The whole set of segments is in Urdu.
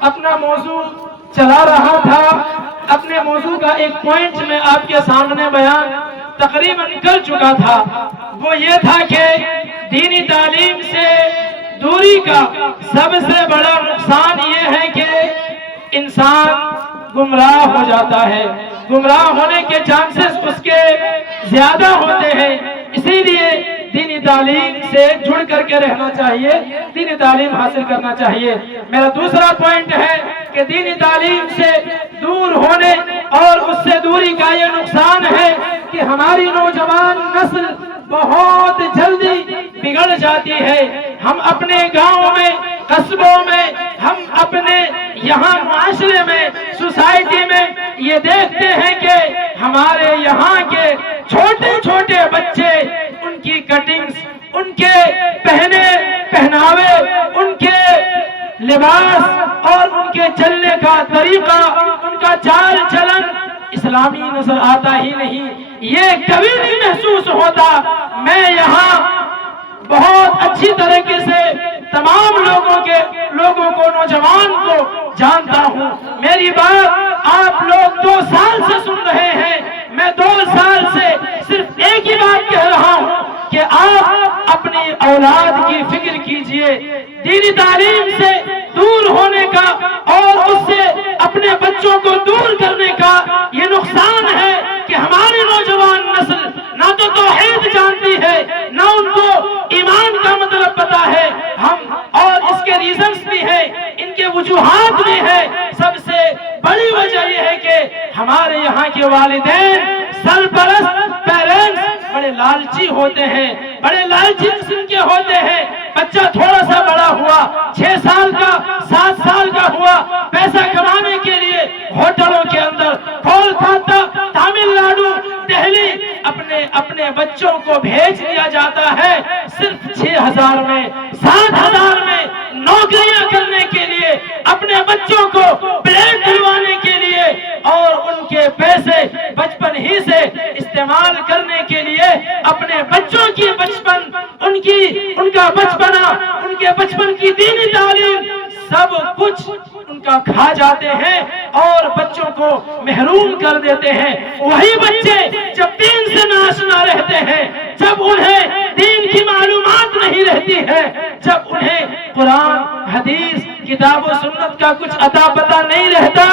اپنا موضوع چلا رہا تھا، اپنے موضوع کا ایک پوائنٹ میں آپ کے سامنے بیان تقریباً کر چکا تھا۔ وہ یہ تھا کہ دینی تعلیم سے دوری کا سب سے بڑا نقصان یہ ہے کہ انسان گمراہ ہو جاتا ہے، گمراہ ہونے کے چانسز اس کے زیادہ ہوتے ہیں۔ اسی لیے دینی تعلیم سے جڑ کر کے رہنا چاہیے، دینی تعلیم حاصل کرنا چاہیے۔ میرا دوسرا پوائنٹ ہے کہ دینی تعلیم سے دور ہونے اور اس سے دوری کا یہ نقصان ہے کہ ہماری نوجوان نسل بہت جلدی بگڑ جاتی ہے۔ ہم اپنے گاؤں میں، قصبوں میں، ہم اپنے یہاں معاشرے میں، سوسائٹی میں یہ دیکھتے ہیں کہ ہمارے یہاں کے چھوٹے چھوٹے بچے، ان کی کٹنگز، ان کے پہناوے، ان کے لباس اور ان کے چلنے کا طریقہ، ان کا چال چلن اسلامی نظر آتا ہی نہیں۔ یہ کبھی نہیں محسوس ہوتا۔ میں یہاں بہت اچھی طریقے سے تمام لوگوں کو نوجوان کو جانتا ہوں۔ میری بات آپ لوگ 2 سال سے سن رہے ہیں، میں 2 سال سے صرف ایک ہی بات کہہ رہا ہوں کہ آپ اپنی اولاد کی فکر کیجئے۔ دینی تعلیم سے دور ہونے کا اور اس سے اپنے بچوں کو دور کرنے کا یہ نقصان ہے کہ ہماری نوجوان نسل نہ تو توحید جانتی ہے، نہ ان کو ایمان کا مطلب پتا ہے۔ اور اس کے ریزنز بھی ہیں، ان کے وجوہات بھی ہیں۔ سب سے بڑی وجہ یہ ہے کہ ہمارے یہاں کے والدین، سرپرست پیرنٹس بڑے لالچی ہوتے ہیں، بڑے لالچی قسم کے ہوتے ہیں۔ بچہ تھوڑا سا بڑا ہوا، 6 سال کا، 7 سال کا ہوا، پیسہ کمانے کے لیے ہوٹلوں کے اندر، کولکاتہ، تامل ناڈو، دہلی اپنے بچوں کو بھیج دیا جاتا ہے صرف 6,000 میں، 7,000 میں نوکریاں کرنے کے لیے، اپنے بچوں کو پلیٹ دلوانے کے لیے اور ان کے پیسے بچپن ہی سے استعمال کرنے کے لیے اپنے بچوں کی بچپن، ان کا بچپنا، ان کے بچپن کی دینی تعلیم سب کچھ ان کا کھا جاتے ہیں اور بچوں کو محروم کر دیتے ہیں۔ وہی بچے جب دین سے ناشنا رہتے ہیں، جب انہیں دین کی معلومات نہیں رہتی ہے، جب انہیں قرآن، حدیث، کتاب و سنت کا کچھ عطا پتہ نہیں رہتا،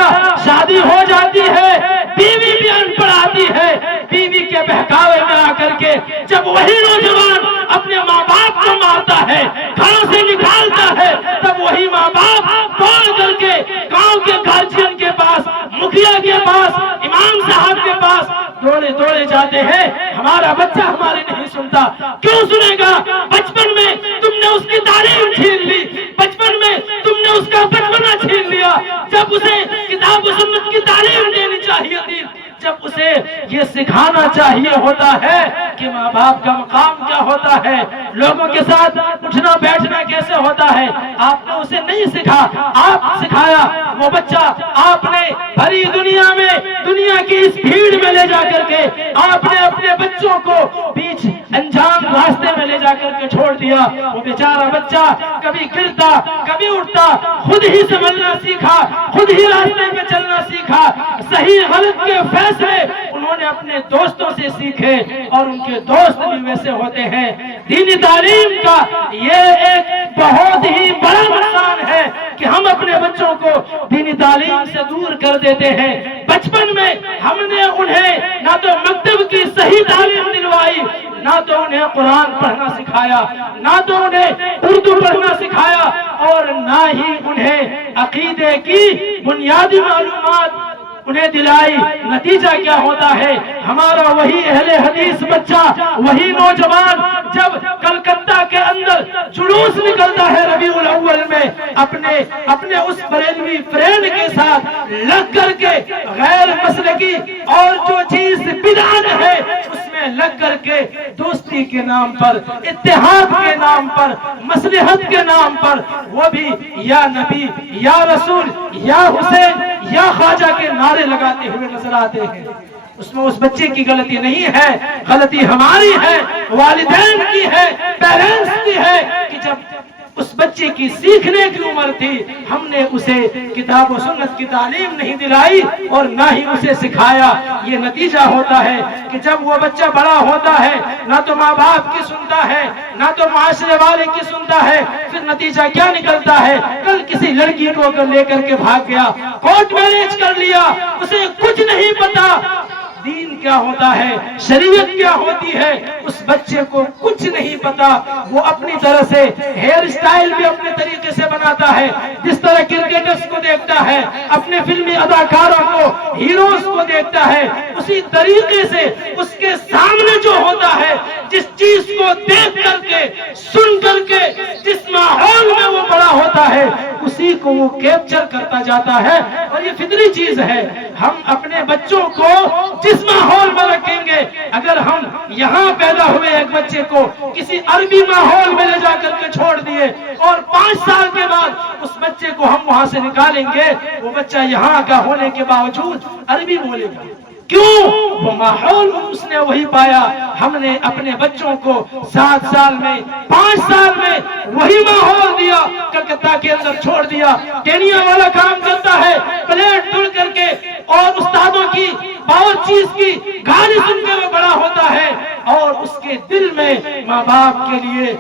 شادی ہو جاتی ہے، بیوی بھی ان پڑھ آتی ہے، بیوی کے بہکاوے میں آ کر کے جب وہی نوجوان اپنے ماں باپ کو مارتا ہے، گھروں سے نکالتا ہے، تب وہی ماں باپ دوڑ کر کے گاؤں کے گارجین کے پاس، مکھیا کے پاس، امام صاحب کے پاس دوڑے جاتے ہیں۔ ہمارا بچہ ہماری نہیں سنتا، کیوں سنے گا؟ بچپن میں تم نے اس کی تعلیم چھین لی، بچپن میں تم نے اس کا بچپنا چھین لیا۔ جب اسے کتاب و سنت کی تعلیم دینی چاہیے تھی، جب اسے یہ سکھانا چاہیے ہوتا ہے کہ ماں باپ کا مقام کیا ہوتا ہے، لوگوں کے ساتھ اٹھنا بیٹھنا کیسے ہوتا ہے، آپ نے اسے نہیں سکھا، آپ سکھایا۔ وہ بچہ آپ نے بھری دنیا میں، دنیا کی اس بھیڑ میں لے جا کر کے آپ نے اپنے بچوں کو بیچ انجان راستے میں لے جا کر کے چھوڑ دیا۔ وہ بیچارہ بچہ کبھی گرتا، کبھی اٹھتا، خود ہی سنبھلنا سیکھا، خود ہی راستے پہ چلنا سیکھا، صحیح غلط کے فیصلے انہوں نے اپنے دوستوں سے سیکھے اور ان کے دوست بھی ویسے ہوتے ہیں۔ دینی تعلیم کا یہ ایک بہت ہی بڑا نقصان ہے کہ ہم اپنے بچوں کو دینی تعلیم سے دور کر دیتے ہیں۔ بچپن میں ہم نے انہیں نہ تو مکتب کی صحیح تعلیم دلوائی، نہ تو انہیں قرآن پڑھنا سکھایا، نہ تو انہیں اردو پڑھنا سکھایا، اور نہ ہی انہیں عقیدے کی بنیادی معلومات انہیں دلائی۔ نتیجہ کیا ہوتا ہے؟ ہمارا وہی اہل حدیث بچہ، وہی نوجوان جب کلکتہ کے اندر جلوس نکلتا ہے ربیع الاول میں، اپنے اس بریلوی فرینڈ کے ساتھ لگ کر کے غیر مسلکی اور جو چیز بدعت ہے اس میں لگ کر کے دوستی کے نام پر، اتحاد کے نام پر، مصلحت کے نام پر، وہ بھی یا نبی، یا رسول، یا حسین، یا خواجہ کے نعرے لگاتے ہوئے نظر آتے ہیں۔ اس میں اس بچے کی غلطی نہیں ہے، غلطی ہماری ہے، والدین کی ہے، پیرنٹس کی ہے کہ جب اس بچے کی سیکھنے کی عمر تھی، ہم نے اسے کتاب و سنت کی تعلیم نہیں دلائی اور نہ ہی اسے سکھایا۔ یہ نتیجہ ہوتا ہے کہ جب وہ بچہ بڑا ہوتا ہے نہ تو ماں باپ کی سنتا ہے نہ تو معاشرے والے کی سنتا ہے، پھر نتیجہ کیا نکلتا ہے؟ کل کسی لڑکی کو لے کر کے بھاگ گیا، کورٹ میرج کر لیا، اسے کچھ نہیں پتا دین کیا ہوتا ہے، شریعت کیا ہوتی ہے، اس بچے کو کچھ نہیں پتا۔ وہ اپنی طرح سے ہیئر سٹائل بھی اپنے طریقے سے بناتا ہے، جس طرح کرکٹرز کو دیکھتا ہے، اپنے فلمی اداکاروں کو، ہیروز کو دیکھتا ہے، اسی طریقے سے اس کے سامنے جو ہوتا ہے، جس چیز کو دیکھ کر کے سن کر کے جس ماحول میں وہ بڑا ہوتا ہے اسی کو وہ کیپچر کرتا جاتا ہے، اور یہ فطری چیز ہے۔ ہم اپنے بچوں کو جس ماحول میں رکھیں گے، اگر ہم یہاں پیدا ہوئے ایک بچے کو کسی عربی ماحول میں لے جا کر کے چھوڑ دیے اور 5 سال کے بعد اس بچے کو ہم وہاں سے نکالیں گے، وہ بچہ یہاں کا ہونے کے باوجود عربی بولے گا۔ کیوں؟ وہ ماحول اس نے وہی پایا۔ ہم نے اپنے بچوں کو 7 سال میں 5 سال میں وہی ماحول دیا، کلکتہ کے اندر چھوڑ دیا، کینیا والا کام کرتا ہے، پلیٹ دھل کر کے اور استادوں کی بہت چیز کی گالی سن کے وہ بڑا ہوتا ہے، اور اس کے دل میں ماں باپ کے لیے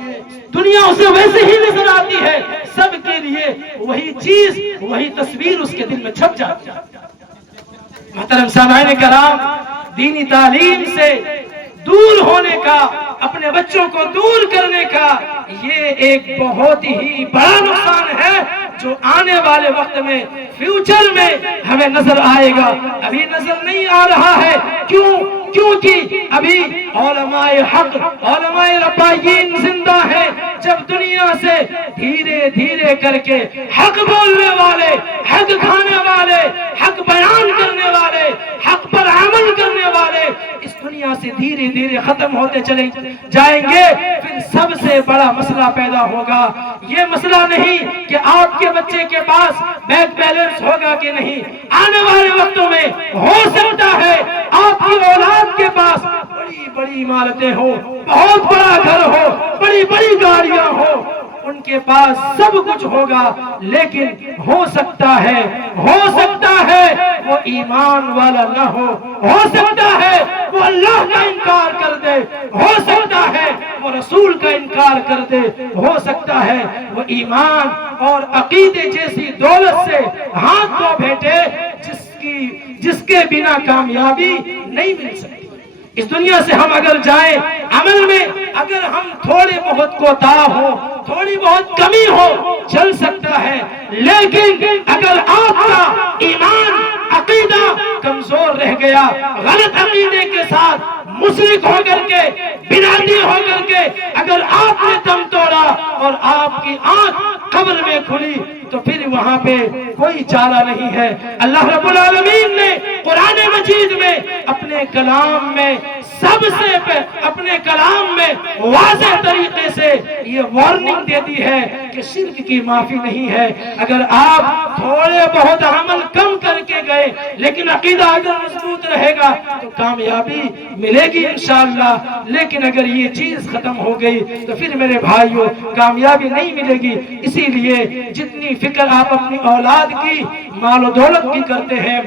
دنیا اسے ویسے ہی نظر آتی ہے، سب کے لیے وہی چیز وہی تصویر اس کے دل میں چھپ جاتی ہے۔ محترم سامعین کرام، دینی تعلیم سے دور ہونے کا، اپنے بچوں کو دور کرنے کا یہ ایک بہت ہی بڑا نقصان ہے جو آنے والے وقت میں فیوچر میں ہمیں نظر آئے گا۔ ابھی نظر نہیں آ رہا ہے، کیونکہ ابھی علماء حق، علماء ربانیین زندہ ہیں۔ جب دنیا سے دھیرے دھیرے کر کے حق بولنے والے، حق کھانے والے، حق بیان کرنے والے، حق پر عمل کرنے والے اس دنیا سے دھیرے دھیرے ختم ہوتے چلے جائیں گے، پھر سب سے بڑا مسئلہ پیدا ہوگا۔ یہ مسئلہ نہیں کہ آپ کے بچے کے پاس بینک بیلنس ہوگا کہ نہیں، آنے والے وقتوں میں ہو سکتا ہے آپ کی اولاد کے پاس بڑی بڑی عمارتیں ہوں، بہت بڑا گھر ہو، بڑی بڑی گاڑیاں ہوں، ان کے پاس سب کچھ ہوگا، لیکن ہو سکتا ہے وہ ایمان والا نہ ہو سکتا ہے وہ اللہ کا انکار کر دے، ہو سکتا ہے وہ رسول کا انکار کر دے، ہو سکتا ہے وہ ایمان اور عقیدے جیسی دولت سے ہاتھ دھو بیٹھے جس کے بنا کامیابی نہیں مل سکتی۔ اس دنیا سے ہم اگر جائیں، عمل میں اگر ہم تھوڑے بہت کوتاہ ہو، تھوڑی بہت کمی ہو، چل سکتا ہے، لیکن اگر آپ کا ایمان عقیدہ کمزور رہ گیا، غلط عقیدے کے ساتھ مشرک ہو کر کے، بدعتی ہو کر کے اگر آپ نے دم توڑا اور آپ کی آنکھ قبر میں کھلی تو پھر وہاں پہ کوئی چارہ نہیں ہے۔ اللہ رب العالمین نے قرآن مجید میں اپنے کلام میں اپنے کلام میں واضح طریقے سے یہ وارننگ دیتی ہے کہ شرک کی معافی نہیں ہے۔ اگر آپ تھوڑے بہت عمل کم کر کے گئے لیکن عقیدہ اگر مضبوط رہے گا تو کامیابی ملے گی انشاءاللہ، لیکن اگر یہ چیز ختم ہو گئی تو پھر میرے بھائیوں کامیابی نہیں ملے گی۔ اسی لیے جتنی فکر آپ اپنی اولاد کی، مال و دولت کی کرتے ہیں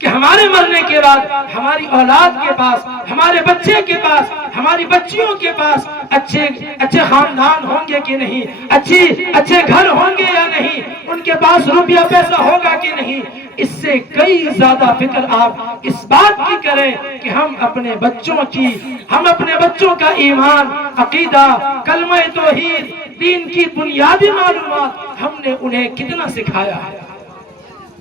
کہ ہمارے مرنے کے بعد ہماری اولاد کے پاس، ہمارے بچے کے پاس، ہماری بچیوں کے پاس اچھے خاندان ہوں گے کہ نہیں، اچھے گھر ہوں گے یا نہیں، ان کے پاس روپیہ پیسہ ہوگا کہ نہیں، اس سے کئی زیادہ فکر آپ اس بات کی کریں کہ ہم اپنے بچوں کا ایمان، عقیدہ، کلمہ توحید، دین کی بنیادی معلومات ہم نے انہیں کتنا سکھایا ہے۔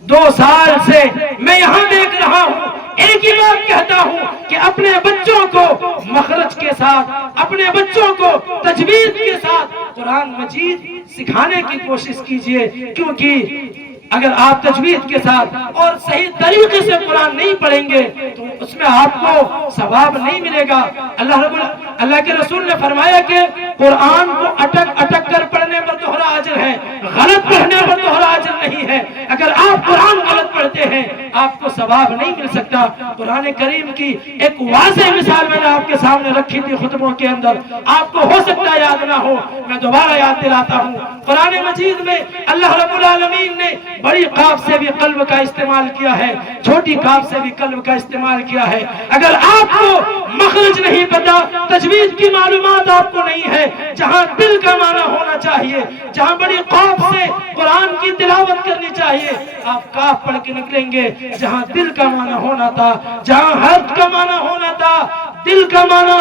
2 سال سے میں یہاں دیکھ رہا ہوں، ایک ہی بات کہتا ہوں کہ اپنے بچوں کو مخرج کے ساتھ، اپنے بچوں کو تجوید کے ساتھ قرآن مجید سکھانے کی کوشش کیجئے، کیونکہ اگر آپ تجوید کے ساتھ اور صحیح طریقے سے قرآن نہیں پڑھیں گے تو اس میں آپ کو ثواب نہیں ملے گا۔ اللہ کے رسول نے فرمایا کہ قرآن کو اٹک کر پڑھنے پر دوہرا اجر ہے، غلط پڑھنے پر دوہرا اجر نہیں ہے۔ اگر آپ قرآن غلط پڑھتے ہیں، آپ کو ثواب نہیں مل سکتا۔ قرآن کریم کی ایک واضح مثال میں نے آپ کے سامنے رکھی تھی خطبوں کے اندر، آپ کو ہو سکتا ہے یاد نہ ہو، میں دوبارہ یاد دلاتا ہوں۔ قرآن مجید میں اللہ رب العالمین نے بڑی قاف سے بھی قلب کا استعمال کیا ہے، چھوٹی قاف سے بھی قلب کا استعمال کیا ہے۔ اگر آپ کو مخرج نہیں پتا، تجوید کی معلومات آپ کو نہیں ہے، جہاں دل کا معنی ہونا چاہیے، جہاں بڑی قاف سے قرآن کی تلاوت کرنی چاہیے، آپ کاف پڑھ کے نکلیں گے۔ جہاں دل کا معنی ہونا تھا، جہاں حرف کا معنی ہونا تھا، دل کا معنی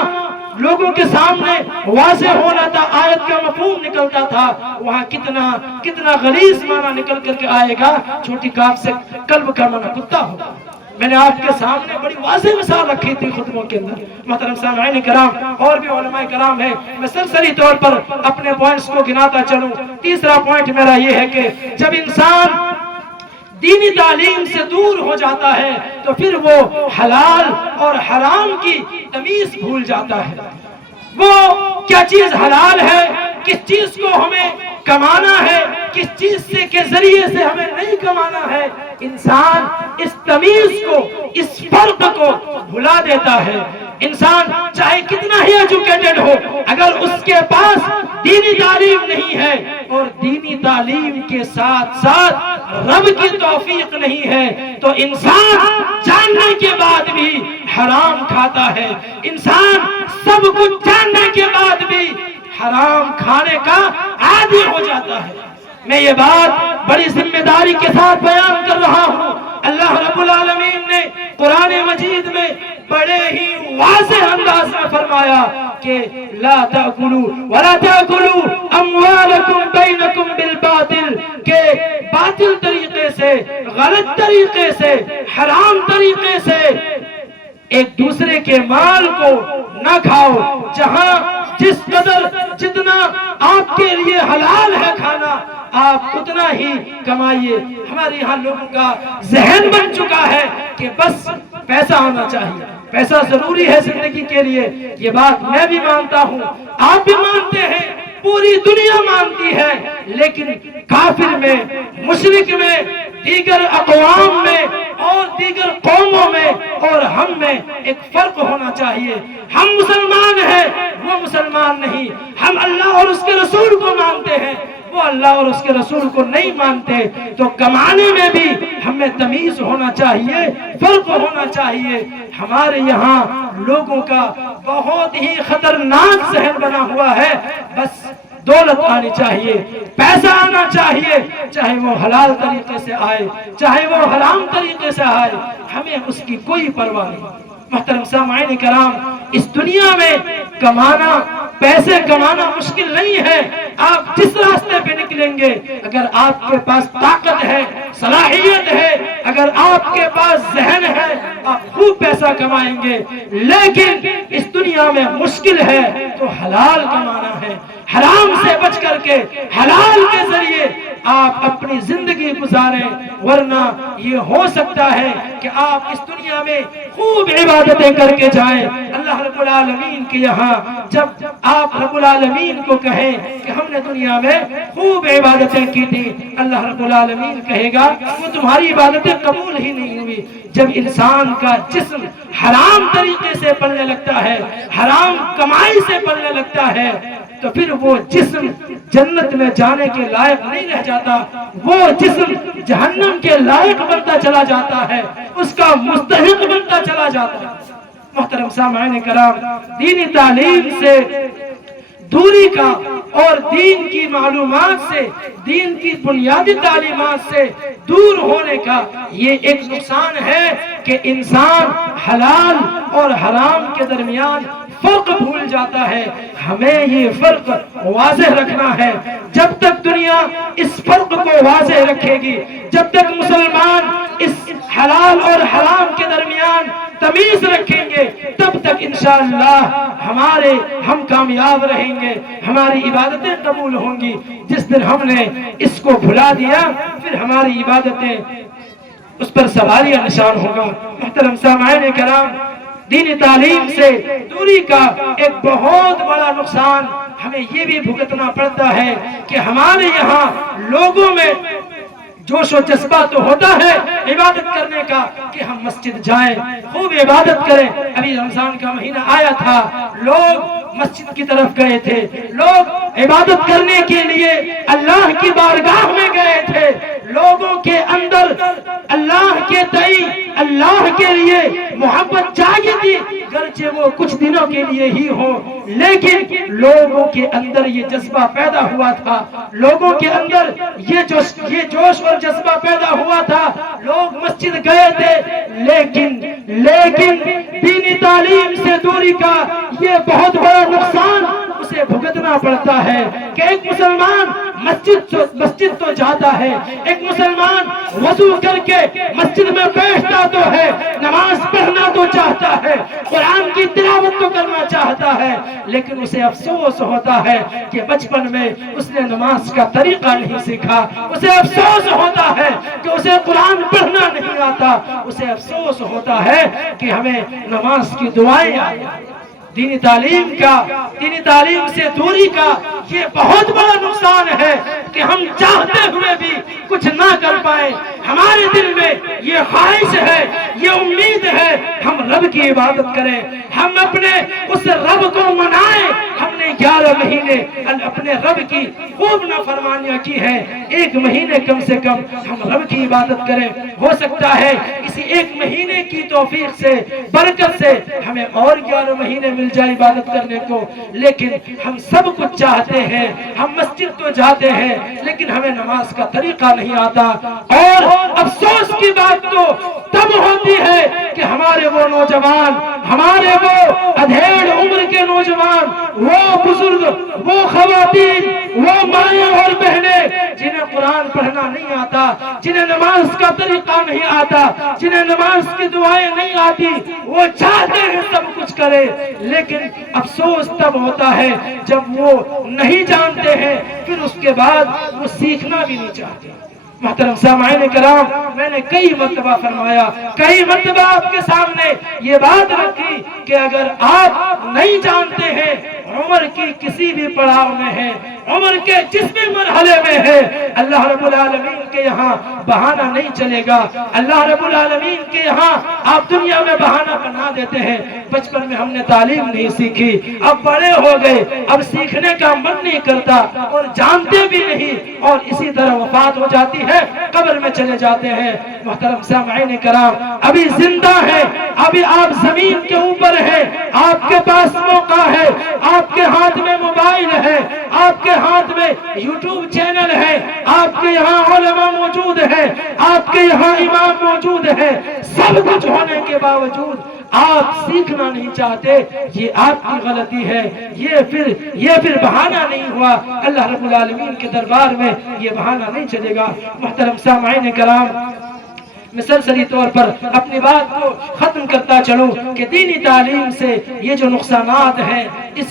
لوگوں کے سامنے واضح ہونا تھا، آیت کا مفہوم نکلتا تھا، وہاں کتنا غلیظ معنی نکل کر کے آئے گا۔ چھوٹی کاف سے قلب کا معنی کتا ہوگا۔ میں نے آپ کے سامنے بڑی واضح مثال رکھی تھی خطبوں کے اندر۔ محترم سامعین کرام، اور بھی علماء کرام ہیں، میں سلسلی طور پر اپنے پوائنٹس کو گناتا چلوں۔ تیسرا پوائنٹ میرا یہ ہے کہ جب انسان دینی تعلیم سے دور ہو جاتا ہے تو پھر وہ حلال اور حرام کی تمیز بھول جاتا ہے۔ وہ کیا چیز حلال ہے، کس چیز کو ہمیں کمانا ہے، کس چیز سے کے ذریعے سے ہمیں نہیں کمانا ہے، انسان اس تمیز کو، اس فرق کو بھلا دیتا ہے۔ انسان چاہے کتنا ہی ایجوکیٹڈ ہو، اگر اس کے پاس دینی تعلیم نہیں ہے اور دینی تعلیم کے ساتھ ساتھ رب کی توفیق نہیں ہے تو انسان جاننے کے بعد بھی حرام کھاتا ہے۔ انسان سب کچھ جاننے کے بعد بھی حرام کھانے کا عادی ہو جاتا ہے۔ میں یہ بات بڑی ذمہ داری کے ساتھ بیان کر رہا ہوں۔ اللہ رب العالمین نے قرآن مجید میں بڑے ہی واضح انداز میں فرمایا کہ لا تأکلوا ولا تأکلوا اموالکم بینکم بالباطل، کہ باطل طریقے سے، غلط طریقے سے، حرام طریقے سے ایک دوسرے کے مال کو نہ کھاؤ۔ جہاں جس قدر جتنا آپ کے لیے حلال ہے کھانا، آپ اتنا ہی کمائیے۔ ہمارے یہاں لوگوں کا ذہن بن چکا ہے کہ بس پیسہ ہونا چاہیے، پیسہ ضروری ہے زندگی کے لیے۔ یہ بات میں بھی مانتا ہوں، آپ بھی مانتے ہیں، پوری دنیا مانتی ہے، لیکن کافر میں، مشرک میں، دیگر اقوام میں اور دیگر قوموں میں اور ہم میں ایک فرق ہونا چاہیے۔ ہم مسلمان ہیں، وہ مسلمان نہیں۔ ہم اللہ اور اس کے رسول کو مانتے ہیں، وہ اللہ اور اس کے رسول کو نہیں مانتے۔ تو کمانے میں بھی ہمیں تمیز ہونا چاہیے، فرق ہونا چاہیے۔ ہمارے یہاں لوگوں کا بہت ہی خطرناک ذہن بنا ہوا ہے، بس دولت آنی چاہیے، پیسہ آنا چاہیے، چاہے وہ حلال طریقے سے آئے، چاہے وہ حرام طریقے سے آئے، ہمیں اس کی کوئی پرواہ نہیں۔ محترم سامعین کرام، اس دنیا میں کمانا، پیسے کمانا مشکل نہیں ہے۔ آپ جس راستے پہ نکلیں گے، اگر آپ کے پاس طاقت ہے، صلاحیت ہے، اگر آپ کے پاس ذہن ہے، آپ خوب پیسہ کمائیں گے۔ لیکن اس دنیا میں مشکل ہے تو حلال کمانا ہے، حرام سے بچ کر کے حلال کے ذریعے آپ اپنی زندگی گزاریں، ورنہ یہ ہو سکتا ہے کہ آپ اس دنیا میں خوب عبادتیں کر کے جائیں، اللہ رب العالمین کے یہاں جب آپ رب العالمین کو کہیں کہ ہم نے دنیا میں خوب عبادتیں کی تھی، اللہ رب العالمین کہے گا وہ تمہاری عبادتیں قبول ہی نہیں ہوئی۔ جب انسان کا جسم حرام طریقے سے پلنے لگتا ہے، حرام کمائی سے پلنے لگتا ہے، تو پھر وہ جسم جنت میں جانے کے لائق نہیں رہ جاتا، وہ جسم جہنم کے لائق بنتا چلا جاتا ہے، اس کا مستحق بنتا چلا جاتا ہے۔ محترم سامعین کرام، دینی تعلیم سے دوری کا اور دین کی معلومات سے، دین کی بنیادی تعلیمات سے دور ہونے کا یہ ایک نقصان ہے کہ انسان حلال اور حرام کے درمیان فرق بھول جاتا ہے۔ ہمیں یہ فرق واضح رکھنا ہے۔ جب تک دنیا اس فرق کو واضح رکھے گی، جب تک مسلمان اس حلال اور حرام کے درمیان تمیز رکھیں گے، تب تک انشاءاللہ ہم کامیاب رہیں گے، ہماری عبادتیں قبول ہوں گی۔ جس دن ہم نے اس کو بھلا دیا، پھر ہماری عبادتیں اس پر سوالیہ نشان ہوگا۔ محترم سامعین کرام، دینی تعلیم سے دوری کا ایک بہت بڑا نقصان ہمیں یہ بھی بھگتنا پڑتا ہے کہ ہمارے یہاں لوگوں میں جوش و جذبہ تو ہوتا ہے عبادت کرنے کا کہ ہم مسجد جائیں، خوب عبادت کریں۔ ابھی رمضان کا مہینہ آیا تھا، لوگ مسجد کی طرف گئے تھے، لوگ عبادت کرنے کے لیے اللہ کی بارگاہ میں گئے تھے، لوگوں کے اندر اللہ کے تئیں اللہ کے لیے محبت جاگی تھی، گرچہ وہ کچھ دنوں کے لیے ہی ہو، لیکن لوگوں کے اندر یہ جذبہ پیدا ہوا تھا، لوگوں کے اندر یہ جوش اور جذبہ پیدا ہوا تھا، لوگ مسجد گئے تھے، لیکن دینی تعلیم سے دوری کا یہ بہت بڑا نقصان اسے بھگتنا پڑتا ہے کہ ایک مسلمان مسجد تو جاتا ہے، ایک مسلمان وضو کر کے مسجد میں بیٹھتا تو ہے، نماز پڑھنا تو چاہتا ہے، قرآن کی تلاوت تو کرنا چاہتا ہے، لیکن اسے افسوس ہوتا ہے کہ بچپن میں اس نے نماز کا طریقہ نہیں سیکھا، اسے افسوس ہوتا ہے کہ اسے قرآن پڑھنا نہیں آتا، اسے افسوس ہوتا ہے کہ ہمیں نماز کی دعائیں آئی۔ دینی تعلیم سے دوری کا یہ بہت بڑا نقصان ہے کہ ہم چاہتے ہوئے بھی کچھ نہ کر پائیں، ہمارے دل میں یہ خواہش ہے، یہ امید ہے ہم رب کی عبادت کریں، ہم اپنے اس رب کو منائیں۔ ہم نے 11 مہینے اپنے رب کی خوب نافرمانیاں کی ہیں، 1 مہینے کم سے کم ہم رب کی عبادت کریں۔ ہو سکتا ہے اسی 1 مہینے کی توفیق سے، برکت سے ہمیں اور 11 مہینے مل جائے عبادت کرنے کو، لیکن ہم سب کچھ چاہتے ہیں، ہم مسجد تو جاتے ہیں لیکن ہمیں نماز کا طریقہ نہیں آتا۔ اور افسوس کی بات تو تب ہوتی ہے کہ ہمارے وہ نوجوان، ہمارے وہ ادھیڑ عمر کے نوجوان، وہ بزرگ، وہ خواتین، وہ مائیں اور بہنیں جنہیں قرآن پڑھنا نہیں آتا، جنہیں نماز کا طریقہ نہیں آتا، جنہیں نماز کی دعائیں نہیں آتی، وہ چاہتے ہیں سب کچھ کرے، لیکن افسوس تب ہوتا ہے جب وہ نہیں جانتے ہیں، پھر اس کے بعد وہ سیکھنا بھی نہیں چاہتے۔ محترم سامعین کرام، میں نے کئی مرتبہ فرمایا، کئی مرتبہ آپ کے سامنے یہ بات رکھی کہ اگر آپ نہیں جانتے ہیں، عمر کی کسی بھی پڑاؤ میں ہے، عمر کے جس بھی مرحلے میں ہے، اللہ رب العالمین کے یہاں بہانہ نہیں چلے گا۔ اللہ رب العالمین کے یہاں آپ دنیا میں بہانہ بنا دیتے ہیں، بچپن میں ہم نے تعلیم نہیں سیکھی، اب بڑے ہو گئے، اب سیکھنے کا من نہیں کرتا اور جانتے بھی نہیں، اور اسی طرح وفات ہو جاتی ہے، قبر میں چلے جاتے ہیں۔ محترم سامعین کرام، ابھی زندہ ہے، ابھی آپ زمین کے اوپر ہیں، آپ کے پاس موقع ہے، آپ کے ہاتھ میں موبائل ہے، آپ کے ہاتھ میں یوٹیوب چینل ہے، آپ کے یہاں علماء موجود ہیں، آپ کے یہاں امام موجود ہیں، سب کچھ ہونے کے باوجود آپ سیکھنا نہیں چاہتے، یہ آپ کی غلطی ہے، یہ پھر بہانہ نہیں ہوا، اللہ رب العالمین کے دربار میں یہ بہانہ نہیں چلے گا۔ محترم سامعین کرام، مسلسلی طور پر اپنی بات کو ختم کرتا چلوں کہ دینی تعلیم سے یہ جو نقصانات ہیں، اس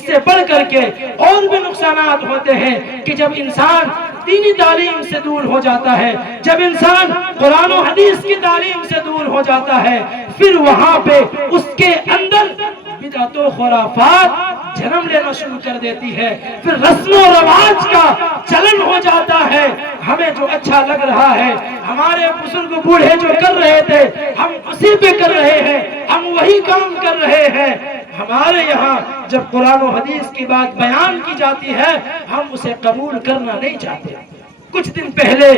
سے بڑھ کر کے اور بھی نقصانات ہوتے ہیں کہ جب انسان دینی تعلیم سے دور ہو جاتا ہے، جب انسان قرآن و حدیث کی تعلیم سے دور ہو جاتا ہے، پھر وہاں پہ اس کے اندر بدعت و خرافات جنم لینا شروع کر دیتی ہے، پھر رسم و رواج کا چلن ہو جاتا ہے۔ ہمیں جو اچھا لگ رہا ہے، ہمارے بزرگ بوڑھے جو کر رہے تھے، ہم اسی پہ کر رہے ہیں، ہم وہی کام کر رہے ہیں۔ ہمارے یہاں جب قرآن و حدیث کی بات بیان کی جاتی ہے، ہم اسے قبول کرنا نہیں چاہتے۔ کچھ دن پہلے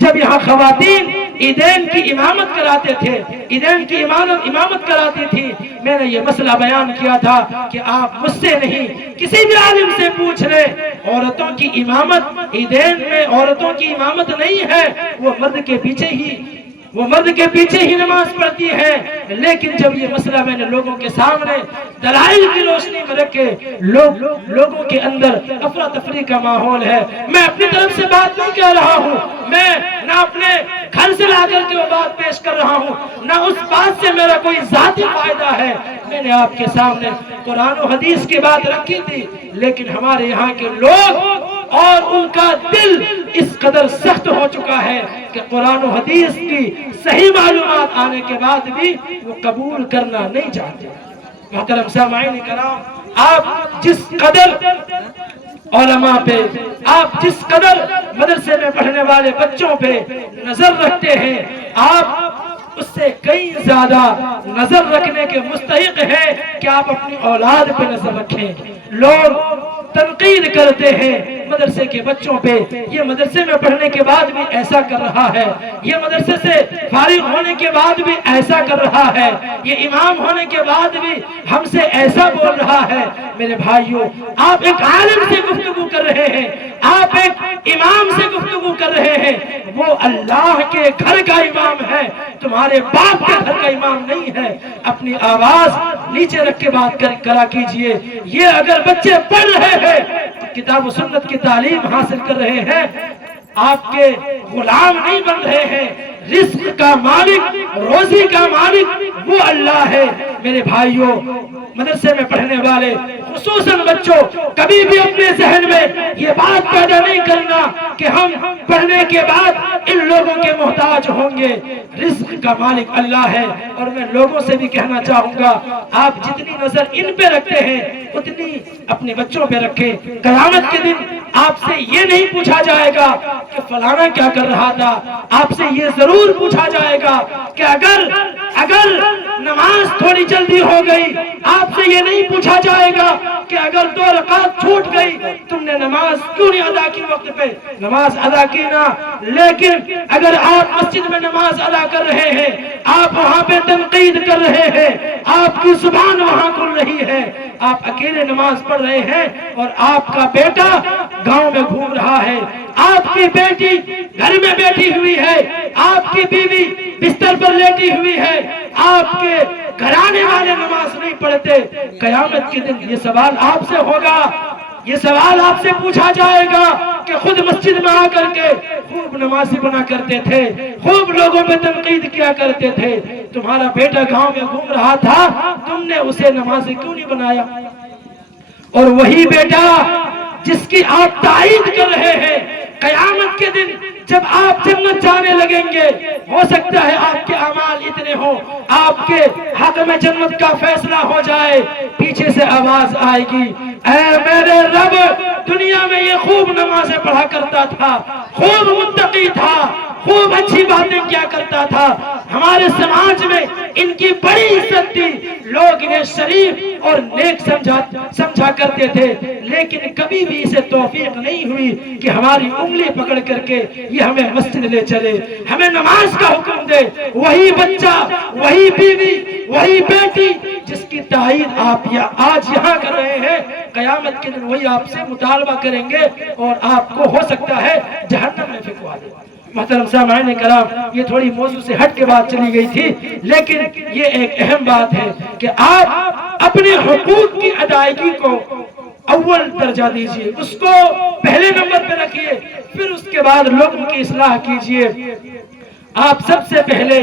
جب یہاں خواتین عیدین کی امامت کراتے تھے، عیدین کی امامت کراتی تھی، میں نے یہ مسئلہ بیان کیا تھا کہ آپ مجھ سے نہیں، کسی بھی عالم سے پوچھ لیں، عورتوں کی امامت عیدین میں عورتوں کی امامت نہیں ہے، وہ مرد کے پیچھے ہی نماز پڑھتی ہے۔ لیکن جب یہ مسئلہ میں نے لوگوں کے سامنے دلائل کی روشنی میں رکھے، لوگوں کے اندر افراتفری کا ماحول ہے۔ میں اپنی طرف سے بات نہیں کہہ رہا ہوں، میں نہ اپنے گھر سے لا کر کے وہ بات پیش کر رہا ہوں، نہ اس بات سے میرا کوئی ذاتی فائدہ ہے۔ میں نے آپ کے سامنے قرآن و حدیث کی بات رکھی تھی، لیکن ہمارے یہاں کے لوگ اور ان کا دل اس قدر سخت ہو چکا ہے کہ قرآن و حدیث کی صحیح معلومات آنے کے بعد بھی وہ قبول کرنا نہیں چاہتے۔ محترم سامعین کرام، آپ جس قدر علماء پہ، آپ جس قدر مدرسے میں پڑھنے والے بچوں پہ نظر رکھتے ہیں، آپ اس سے کئی زیادہ نظر رکھنے کے مستحق ہیں کہ آپ اپنی اولاد پہ نظر رکھیں۔ لوگ تنقید کرتے ہیں مدرسے کے بچوں پہ، یہ مدرسے میں پڑھنے کے بعد بھی ایسا کر رہا ہے، یہ مدرسے سے فارغ ہونے کے بعد بھی ایسا کر رہا ہے، یہ امام ہونے کے بعد بھی ہم سے ایسا بول رہا ہے۔ میرے بھائیوں، آپ ایک عالم سے گفتگو کر رہے ہیں، آپ ایک امام سے گفتگو کر رہے ہیں، وہ اللہ کے گھر کا امام ہے، تمہارے باپ کے گھر کا امام نہیں ہے۔ اپنی آواز نیچے رکھ کے بات کرا کیجئے۔ یہ اگر بچے پڑھ رہے ہیں، کتاب و سنت کی تعلیم حاصل کر رہے ہیں، آپ کے غلام نہیں بن رہے ہیں۔ رزق کا مالک، روزی کا مالک وہ اللہ ہے۔ میرے بھائیوں، مدرسے میں پڑھنے والے خصوصاً بچوں، کبھی بھی اپنے ذہن میں یہ بات پیدا نہیں کرنا کہ ہم پڑھنے کے بعد ان لوگوں کے محتاج ہوں گے۔ رزق کا مالک اللہ ہے، اور میں لوگوں سے بھی کہنا چاہوں گا، آپ جتنی نظر ان پہ رکھتے ہیں اتنی اپنے بچوں پہ رکھیں۔ قیامت کے دن آپ سے یہ نہیں پوچھا جائے گا کہ فلانا کیا کر رہا تھا، آپ سے یہ ضرور پوچھا جائے گا کہ اگر نماز تھوڑی جلدی ہو گئی، آپ سے یہ نہیں پوچھا جائے گا کہ اگر 2 رکعت چھوٹ گئی تم نے نماز کیوں نہیں ادا کی، وقت پہ نماز ادا کی نا۔ لیکن اگر آپ مسجد میں نماز ادا کر رہے ہیں، آپ وہاں پہ تنقید کر رہے ہیں، آپ کی زبان وہاں کھل رہی ہے، آپ اکیلے نماز پڑھ رہے ہیں اور آپ کا بیٹا گاؤں میں گھوم رہا ہے، آپ کی بیٹی گھر میں بیٹھی ہوئی ہے، آپ کی بیوی بستر پر لیٹی ہوئی ہے، آپ کے گھرانے والے نماز نہیں پڑھتے، قیامت کے دن یہ سوال آپ سے ہوگا، یہ سوال آپ سے پوچھا جائے گا کہ خود مسجد میں آ کر کے خوب نمازی بنا کرتے تھے، خوب لوگوں پہ تنقید کیا کرتے تھے، تمہارا بیٹا گاؤں میں گھوم رہا تھا، تم نے اسے نمازی کیوں نہیں بنایا؟ اور وہی بیٹا جس کی آپ تائید کر رہے ہیں، قیامت کے دن جب آپ جنت جانے لگیں گے، ہو سکتا ہے آپ کے اعمال اتنے ہوں، آپ کے حق میں جنت کا فیصلہ ہو جائے، پیچھے سے آواز آئے گی، اے میرے رب، دنیا میں یہ خوب نمازیں پڑھا کرتا تھا، خوب متقی تھا، خوب اچھی باتیں کیا کرتا تھا، ہمارے سماج میں ان کی بڑی عزت تھی، لوگ انہیں شریف اور نیک سمجھا کرتے تھے، لیکن کبھی بھی اسے توفیق نہیں ہوئی کہ ہماری انگلی پکڑ کر کے یہ ہمیں مسجد لے چلے، ہمیں نماز کا حکم دے۔ وہی بچہ، وہی بیوی، وہی بیٹی جس کی تائید آپ آج یہاں کر رہے ہیں، قیامت کے دن وہی آپ سے مطالبہ کریں گے اور آپ کو ہو سکتا ہے جہنم میں پھینکوا دیں۔ محترم سامعین کرام، یہ تھوڑی موضوع سے ہٹ کے بات چلی گئی تھی، لیکن یہ ایک اہم بات ہے کہ آپ اپنے حقوق کی ادائیگی کو اول درجہ دیجئے، اس کو پہلے نمبر پہ رکھیے، پھر اس کے بعد لوگوں کی اصلاح کیجئے۔ آپ سب سے پہلے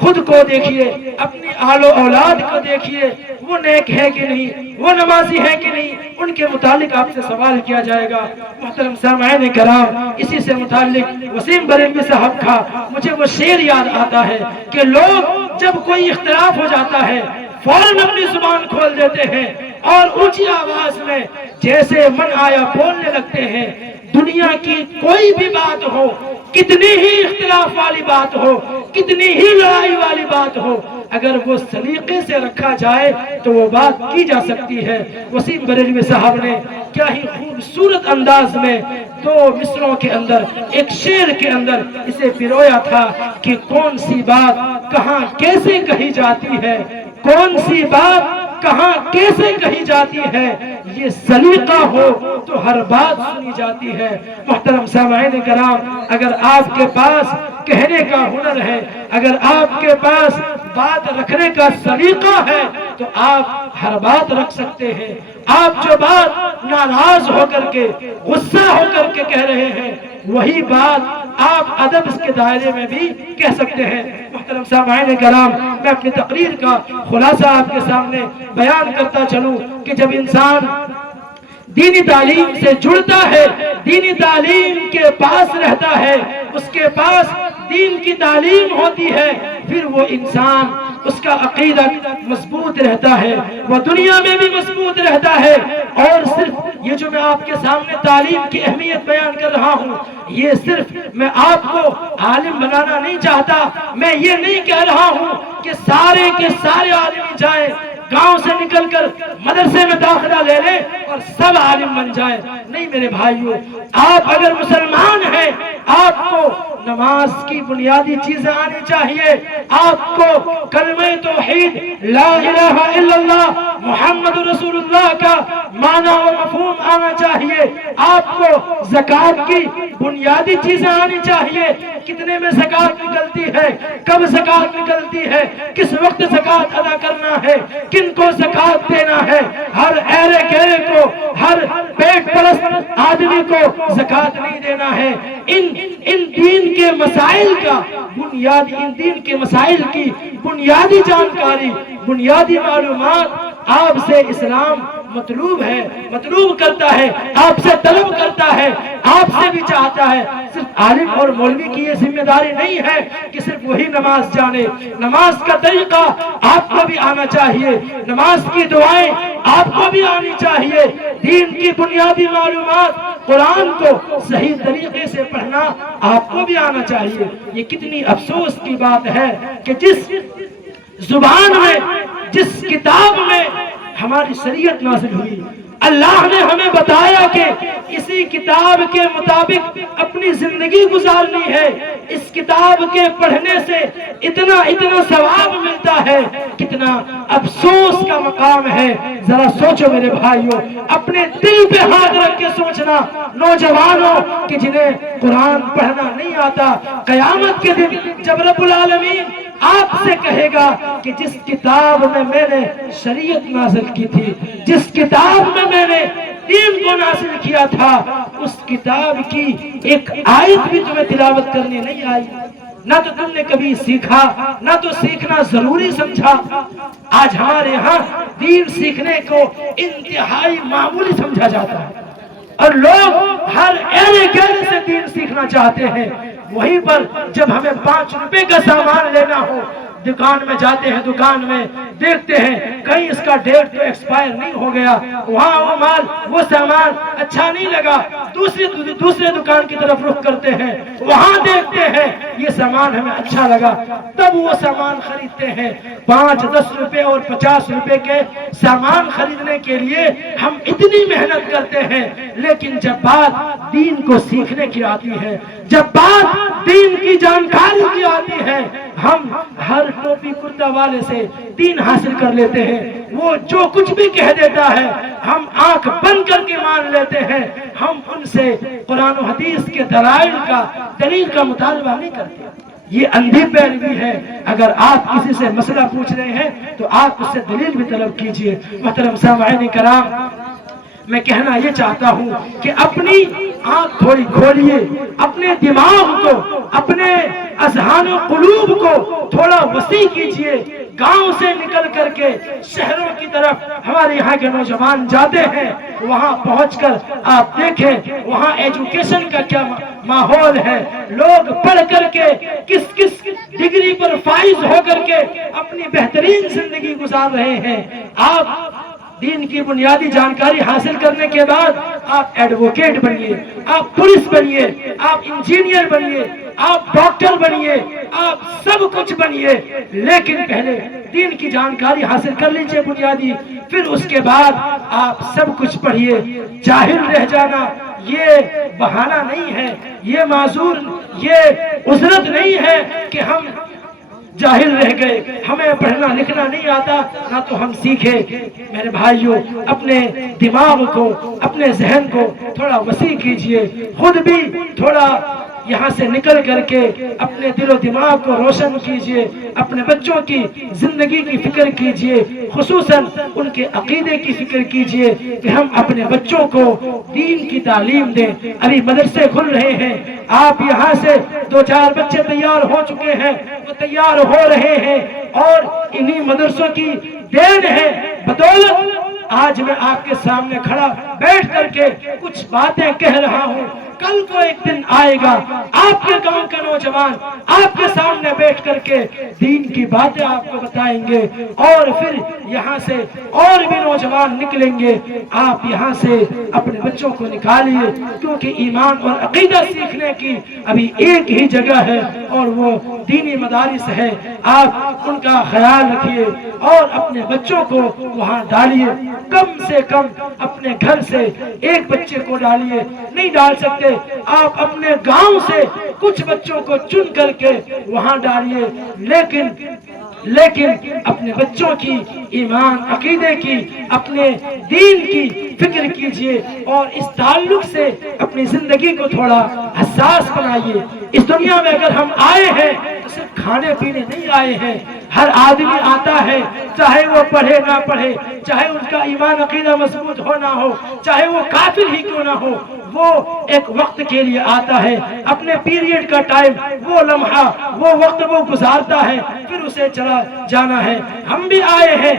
خود کو دیکھیے، اپنی آل و اولاد کو دیکھیے، وہ نیک ہے کہ نہیں، وہ نمازی ہے کہ نہیں، ان کے متعلق آپ سے سوال کیا جائے گا۔ محترم سامعین کرام، اسی سے متعلق وسیم بریلوی صاحب کا مجھے وہ شعر یاد آتا ہے کہ لوگ جب کوئی اختلاف ہو جاتا ہے فوراً اپنی زبان کھول دیتے ہیں اور اونچی آواز میں جیسے من آیا بولنے لگتے ہیں۔ دنیا کی کوئی بھی بات ہو، کتنی ہی اختلاف والی بات ہو، کتنی ہی لڑائی والی بات ہو، اگر وہ سلیقے سے رکھا جائے تو وہ بات کی جا سکتی ہے۔ وسیم بریلوی صاحب نے کیا ہی خوبصورت انداز میں 2 مصروں کے اندر، ایک شعر کے اندر اسے پرویا تھا کہ کون سی بات کہاں کیسے کہی جاتی ہے، کون سی بات کہاں کیسے کہی جاتی ہے، یہ سلیقہ ہو تو ہر بات سنی جاتی ہے۔ محترم سامعین کرام، اگر آپ کے پاس کہنے کا ہنر ہے، اگر آپ کے پاس بات رکھنے کا سلیقہ ہے تو آپ ہر بات رکھ سکتے ہیں۔ آپ جو بات ناراض ہو کر کے، غصہ ہو کر کے کہہ رہے ہیں، وہی بات آپ ادب اس کے دائرے میں بھی کہہ سکتے ہیں۔ محترم سامعین کرام، میں اپنی تقریر کا خلاصہ آپ کے سامنے بیان کرتا چلوں کہ جب انسان دینی تعلیم سے جڑتا ہے، دینی تعلیم کے پاس رہتا ہے، اس کے پاس دین کی تعلیم ہوتی ہے، پھر وہ انسان اس کا عقیدہ مضبوط رہتا ہے، وہ دنیا میں بھی مضبوط رہتا ہے۔ اور صرف یہ جو میں آپ کے سامنے تعلیم کی اہمیت بیان کر رہا ہوں، یہ صرف میں آپ کو عالم بنانا نہیں چاہتا، میں یہ نہیں کہہ رہا ہوں کہ سارے کے سارے عالم جائیں، گاؤں سے نکل کر مدرسے میں داخلہ لے لیں اور سب عالم بن جائیں۔ نہیں میرے بھائیوں، آپ اگر مسلمان ہیں، آپ کو نماز کی بنیادی چیزیں آنی چاہیے، آپ کو کلمہ توحید لا الہ الا اللہ محمد رسول اللہ کا معنی و مفہوم آنا چاہیے، آپ کو زکوٰۃ کی بنیادی چیزیں آنی چاہیے، کتنے میں زکوٰۃ نکلتی ہے، کب زکوٰۃ نکلتی ہے، کس وقت زکوٰۃ ادا کرنا ہے، کن کو زکوٰۃ دینا ہے، ہر ایرے گہرے کو، ہر پیٹ پرست آدمی کو زکوٰۃ نہیں دینا ہے۔ ان دین کے مسائل کا بنیادی، ان دین کے مسائل کی بنیادی جانکاری، بنیادی معلومات آپ سے اسلام مطلوب ہے، مطلوب کرتا ہے، آپ سے طلب کرتا ہے، آپ سے بھی چاہتا ہے۔ صرف عالم اور مولوی کی یہ ذمہ داری نہیں ہے کہ صرف وہی نماز جانے، نماز کا طریقہ آپ کو بھی آنا چاہیے، نماز کی دعائیں آپ کو بھی آنی چاہیے، دین کی بنیادی معلومات، قرآن کو صحیح طریقے سے پڑھنا آپ کو بھی آنا چاہیے۔ یہ کتنی افسوس کی بات ہے کہ جس زبان میں، جس کتاب میں ہماری شریعت نازل ہوئی، اللہ نے ہمیں بتایا کہ اسی کتاب کے مطابق اپنی زندگی گزارنی ہے، اس کتاب کے پڑھنے سے اتنا ثواب ملتا ہے، کتنا افسوس کا مقام ہے۔ ذرا سوچو میرے بھائیوں، اپنے دل پہ ہاتھ رکھ کے سوچنا، نوجوانوں کہ جنہیں قرآن پڑھنا نہیں آتا، قیامت کے دن جب رب العالمین آپ سے کہے گا کہ جس کتاب میں میں نے شریعت نازل کی تھی، جس کتاب میں نے دین کو نازل کیا تھا، اس کتاب کی ایک آیت بھی تمہیں تلاوت کرنے نہیں آئی، نہ تو تم نے کبھی سیکھا، نہ تو سیکھنا ضروری سمجھا۔ آج ہمارے ہاں دین سیکھنے کو انتہائی معمولی سمجھا جاتا ہے، اور لوگ ہر ایرے گہرے سے دین سیکھنا چاہتے ہیں۔ وہیں پر جب ہمیں 5 روپے کا سامان لینا ہو، دکان میں جاتے ہیں، دکان میں دیکھتے ہیں کہیں اس کا ڈیٹ تو ایکسپائر نہیں ہو گیا، وہاں وہ مال، وہ سامان اچھا نہیں لگا، دوسرے دکان کی طرف رخ کرتے ہیں، وہاں دیکھتے ہیں یہ سامان ہمیں اچھا لگا، تب وہ سامان خریدتے ہیں۔ 5 10 روپے اور 50 روپے کے سامان خریدنے کے لیے ہم اتنی محنت کرتے ہیں، لیکن جب بات دین کو سیکھنے کی آتی ہے، جب بات دین کی جانکاری کی آتی ہے، ہم ہر ٹوپی کرتا والے سے دین حاصل کر لیتے ہیں، وہ جو کچھ بھی کہہ دیتا ہے ہم آنکھ بند کر کے مان لیتے ہیں، ہم ان سے قرآن و حدیث کے دلیل کا مطالبہ نہیں کرتے۔ یہ اندھی پیروی ہے۔ اگر آپ کسی سے مسئلہ پوچھ رہے ہیں تو آپ اس سے دلیل بھی طلب کیجئے۔ محترم سامعین کرام، میں کہنا یہ چاہتا ہوں کہ اپنی آنکھ تھوڑی کھولیے، اپنے دماغ کو، اپنے اذہان و قلوب کو تھوڑا وسیع کیجئے۔ گاؤں سے نکل کر کے شہروں کی طرف ہمارے یہاں کے نوجوان جاتے ہیں، وہاں پہنچ کر آپ دیکھیں وہاں ایجوکیشن کا کیا ماحول ہے، لوگ پڑھ کر کے کس ڈگری پر فائز ہو کر کے اپنی بہترین زندگی گزار رہے ہیں۔ آپ دین کی بنیادی جانکاری حاصل کرنے کے بعد آپ ایڈوکیٹ بنیے، آپ پولیس بنیے، آپ انجینئر بنیے، آپ ڈاکٹر بنیے، آپ سب کچھ بنیے، لیکن پہلے دین کی جانکاری حاصل کر لیجئے بنیادی، پھر اس کے بعد آپ سب کچھ پڑھیے۔ جاہل رہ جانا یہ بہانہ نہیں ہے، یہ معذور، یہ عذرت نہیں ہے کہ ہم جاہل رہ گئے، ہمیں پڑھنا لکھنا نہیں آتا، نہ تو ہم سیکھے۔ میرے بھائیوں، اپنے دماغ کو، اپنے ذہن کو تھوڑا وسیع کیجئے، خود بھی تھوڑا یہاں سے نکل کر کے اپنے دل و دماغ کو روشن کیجئے، اپنے بچوں کی زندگی کی فکر کیجئے، خصوصاً ان کے عقیدے کی فکر کیجئے کہ ہم اپنے بچوں کو دین کی تعلیم دیں۔ ابھی مدرسے کھل رہے ہیں، آپ یہاں سے 2-4 بچے تیار ہو چکے ہیں، وہ تیار ہو رہے ہیں، اور انہی مدرسوں کی دین ہے، بدولت آج میں آپ کے سامنے کھڑا بیٹھ کر کے کچھ باتیں کہہ رہا ہوں۔ کل کو ایک دن آئے گا آپ کے گاؤں کا نوجوان آپ کے سامنے بیٹھ کر کے دین کی باتیں آپ کو بتائیں گے، اور پھر یہاں سے اور بھی نوجوان نکلیں گے۔ آپ یہاں سے اپنے بچوں کو نکالیے، کیونکہ ایمان اور عقیدہ سیکھنے کی ابھی ایک ہی جگہ ہے اور وہ دینی مدارس ہے۔ آپ ان کا خیال رکھیے اور اپنے بچوں کو وہاں ڈالیے۔ کم سے کم اپنے گھر سے ایک بچے کو ڈالیے، نہیں ڈال سکتے آپ اپنے گاؤں سے کچھ بچوں کو چن کر کے وہاں ڈالیے، لیکن اپنے بچوں کی ایمان عقیدے کی اپنے دین کی فکر کیجئے اور اس تعلق سے اپنی زندگی کو تھوڑا حساس بنائیے۔ اس دنیا میں اگر ہم آئے ہیں تو صرف کھانے پینے نہیں آئے ہیں، ہر آدمی آتا ہے چاہے وہ پڑھے نہ پڑھے، چاہے ان کا ایمان عقیدہ مضبوط ہو نہ ہو، چاہے وہ کافر ہی کیوں نہ ہو، وہ ایک وقت کے لیے آتا ہے، اپنے پیریڈ کا ٹائم، وہ لمحہ، وہ وقت وہ گزارتا ہے، پھر اسے چلا جانا ہے۔ ہم بھی آئے ہیں،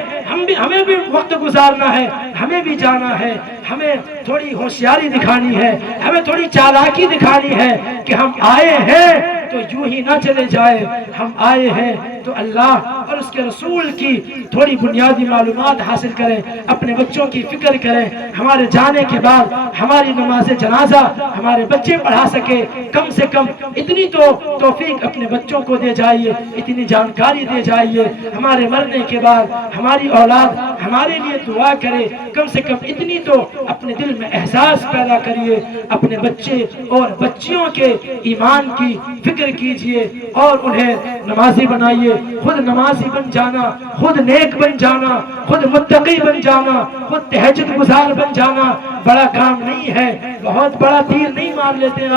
ہمیں بھی وقت گزارنا ہے، ہمیں بھی جانا ہے۔ ہمیں تھوڑی ہوشیاری دکھانی ہے، ہمیں تھوڑی چالاکی دکھانی ہے کہ ہم آئے ہیں تو یوں ہی نہ چلے جائے، ہم آئے ہیں تو اللہ اور اس کے رسول کی تھوڑی بنیادی معلومات حاصل کریں، اپنے بچوں کی فکر کریں، ہمارے جانے کے بعد ہماری نماز جنازہ ہمارے بچے پڑھا سکے، کم سے کم اتنی تو توفیق اپنے بچوں کو دے جائیے، اتنی جانکاری دے جائیے، ہمارے مرنے کے بعد ہماری اولاد ہمارے لیے دعا کرے، کم سے کم اتنی تو اپنے دل میں احساس پیدا کریے۔ اپنے بچے اور بچیوں کے ایمان کی فکر کیجئے اور انہیں نمازی بنائیے، خود نمازی بن جانا، خود نیک بن جانا، خود متقی بن جانا، خود تہجد گزار بن جانا بڑا کام نہیں ہے، بہت بڑا تیر نہیں مار لیتے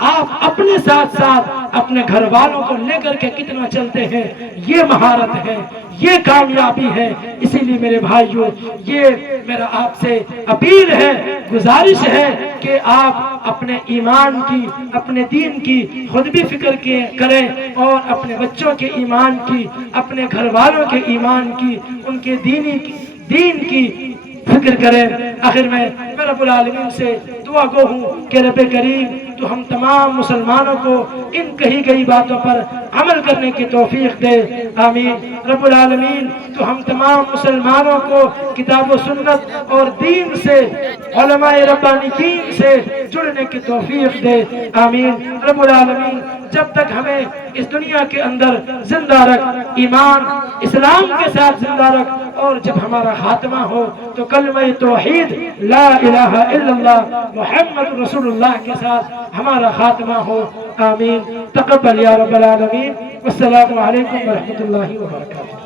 آپ اپنے ساتھ ساتھ اپنے گھر والوں کو لے کر کے کتنا چلتے ہیں، یہ مہارت ہے، یہ کامیابی ہے۔ اسی لیے میرے بھائیوں، یہ میرا آپ سے اپیل ہے، گزارش ہے کہ آپ اپنے ایمان کی، اپنے دین کی خود بھی فکر کریں اور اپنے بچوں کے ایمان کی، اپنے گھر والوں کے ایمان کی، ان کے دین کی فکر کریں۔ آخر میں رب العالمین سے دعا گو ہوں کہ رب کریم تو ہم تمام مسلمانوں کو ان کہی گئی باتوں پر عمل کرنے کی توفیق دے، آمین۔ رب العالمین تو ہم تمام مسلمانوں کو کتاب و سنت اور دین سے، علماء ربانیین سے جڑنے کی توفیق دے، آمین۔ رب العالمین جب تک ہمیں اس دنیا کے اندر زندہ رکھ، ایمان اسلام کے ساتھ زندہ رکھ، اور جب ہمارا خاتمہ ہو تو کلمہ توحید لا الہ الا اللہ محمد رسول اللہ کے ساتھ ہمارا خاتمہ ہو، آمین۔ تقبل یا رب العالمین، والسلام علیکم ورحمۃ اللہ وبرکاتہ۔